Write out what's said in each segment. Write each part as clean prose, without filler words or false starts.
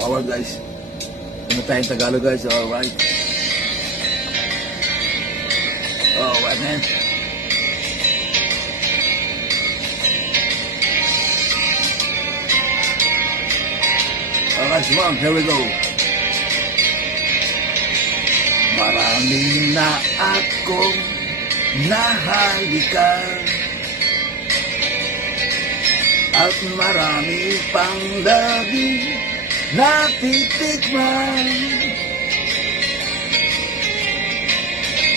Alright guys. Ano tayong Tagalog guys? Alright. Alright man. Alright, Simon, here we go. Maraming na akong nahalikan at marami pang labi natitikman.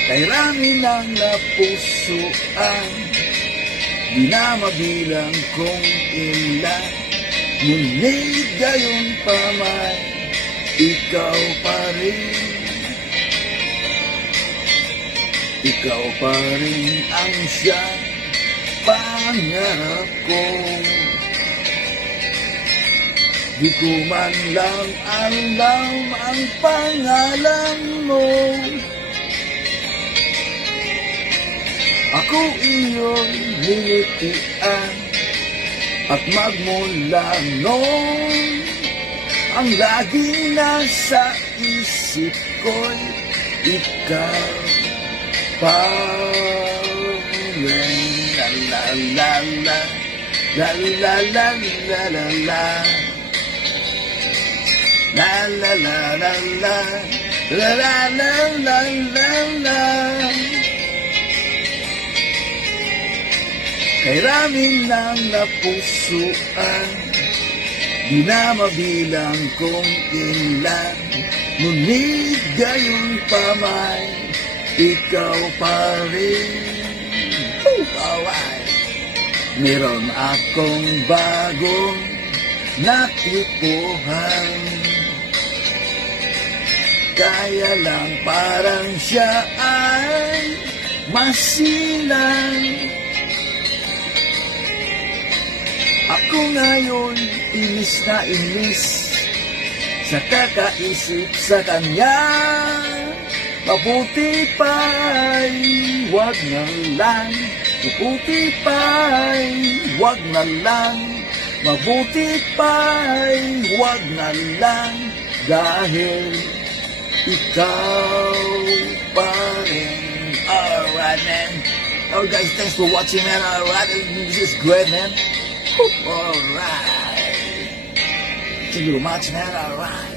Kay rami ng napusuan, di na mabilang kung ilan. Ngunit gayon pa man, ikaw pa rin. Ikaw pa rin ang siyang pangarap ko. Di ko man lang alam ang pangalan mo. Ako iyong nilitian at magmula noon, ang laging nasa isip ko'y ikaw pa rin. La la la la la la la la la la la la la la la la la la la. Kay ramin ng napusuan, di na mabilang kung ilan. Ngunit gayon pa man, ikaw pa rin. Alright. Meron akong bagong nakipuhan, kaya lang parang siya ay masilang. Ako ngayon inis na inis sa kakaisip sa kanya. Mabuti pa'y wag na lang, mabuti pa'y wag na lang, mabuti pa'y wag na lang, dahil ikaw pa rin. Alright man. Oh guys, thanks for watching man. Alright, this is great man. Alright. Thank you very much man. Alright.